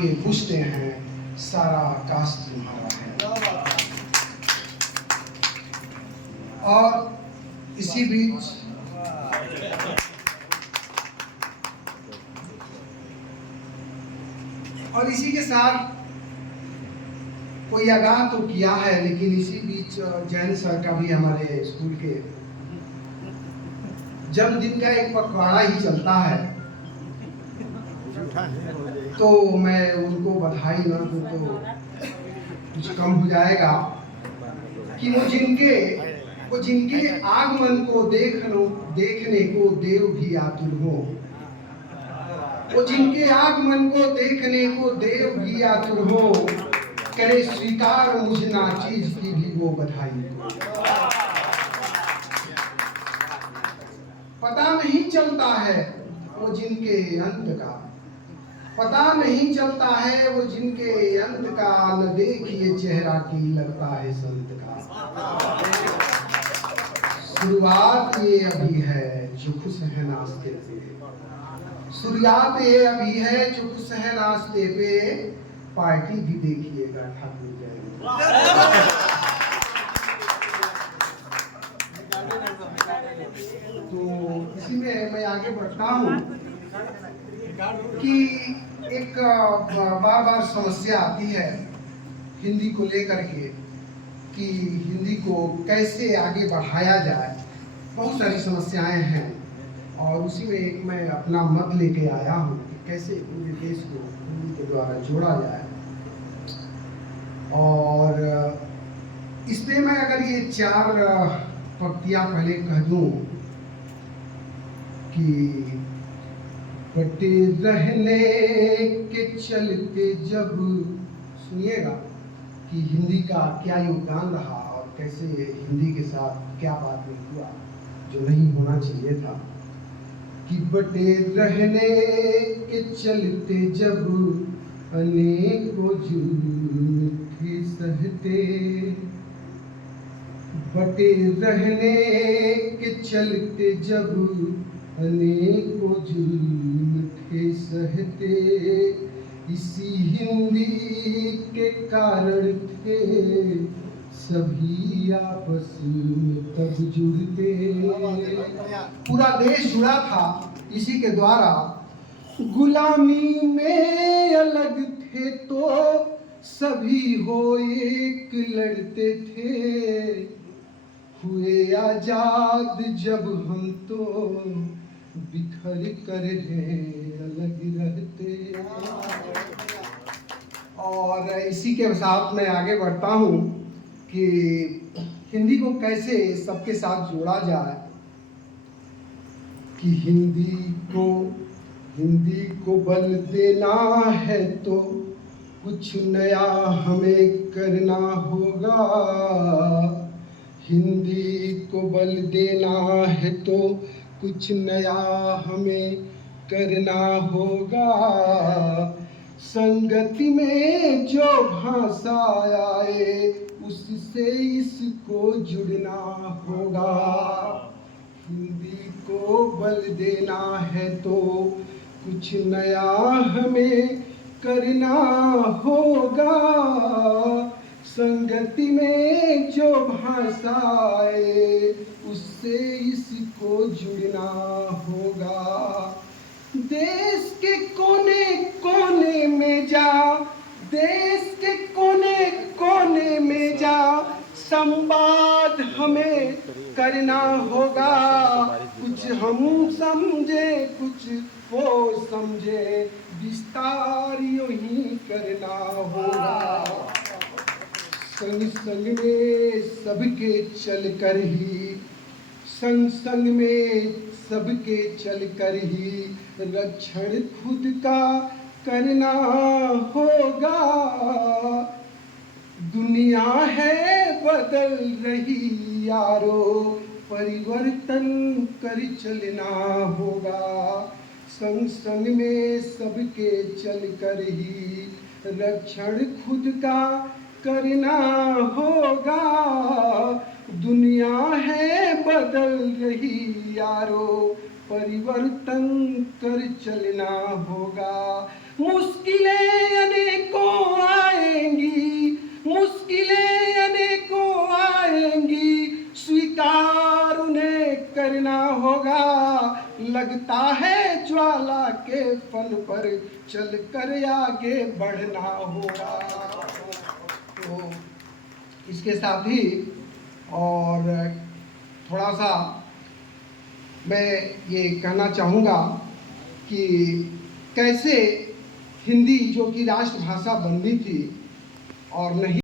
के पुष्टे हैं, सारा आकाश तुम्हारा है। और इसी बीच इसी के साथ कोई आगाह तो किया है, लेकिन इसी बीच जैन सर का भी हमारे स्कूल के जन्मदिन का एक पखवाड़ा ही चलता है, तो मैं उनको बधाई ना दूं तो कुछ कम हो जाएगा कि वो जिनके आगमन को देखने को देव भी आतुर हो, वो जिनके आगमन को देखने को देव भी आतुर हो, करे स्वीकार मुझ नाचीज की भी वो बधाई। पता नहीं चलता है वो जिनके अंत का, पता नहीं चलता है वो जिनके अंत का, न देखिए चेहरा की लगता है संत का। शुरुआत ये अभी है जो खुश है नाश्ते पे, शुरुआत ये अभी है जो खुश है नाश्ते पे, पार्टी भी देखिएगा ठाकुर जय। तो इसी में मैं आगे बढ़ता हूँ कि एक बार बार समस्या आती है हिंदी को लेकर के कि हिंदी को कैसे आगे बढ़ाया जाए। बहुत सारी समस्याएं हैं और उसी में एक मैं अपना मत लेके आया हूँ कि कैसे पूरे देश को हिंदी के द्वारा जोड़ा जाए। और इस पे मैं अगर ये 4 पंक्तियाँ पहले कह दूँ कि बटे रहने के चलते, जब सुनिएगा कि हिंदी का क्या योगदान रहा और कैसे हिंदी के साथ क्या बात हुआ जो नहीं होना चाहिए था। कि बटे रहने के चलते जब अनेकों जुल्म थे सहते, बटे रहने के चलते जब अनेकों जुल्म थे सहते, इसी हिंदी के कारण थे सभी आपस में तब जुड़ते। पूरा देश जुड़ा था इसी के द्वारा। गुलामी में अलग थे तो सभी हो एक लड़ते थे, हुए आजाद जब हम तो बिखर कर है अलग रहते। और इसी के साथ मैं आगे बढ़ता हूँ कि हिंदी को कैसे सबके साथ जोड़ा जाए। कि हिंदी को बल देना है तो कुछ नया हमें करना होगा, हिंदी को बल देना है तो कुछ नया हमें करना होगा। संगति में जो भाषा आए उससे इसको जुड़ना होगा, हिंदी को बल देना है तो कुछ नया हमें करना होगा। संगति में जो भाषा आए उससे इसको जुड़ना होगा। देश के कोने कोने में जा, देश के कोने कोने में जा, संवाद हमें करना होगा। कुछ हम समझे कुछ वो समझे, विस्तार यूं ही करना होगा। संग संग में सबके चल कर ही, संग संग में सबके चल कर ही रक्षण खुद का करना होगा। दुनिया है बदल रही यारो, परिवर्तन कर चलना होगा। संग संग में सबके चल कर ही रक्षण खुद का करना होगा। दुनिया है बदल रही यारो, परिवर्तन कर चलना होगा। मुश्किलें करना होगा, लगता है ज्वाला के फन पर चल कर आगे बढ़ना होगा। तो इसके साथ ही और थोड़ा सा मैं ये कहना चाहूँगा कि कैसे हिंदी जो कि राष्ट्रभाषा बननी थी और नहीं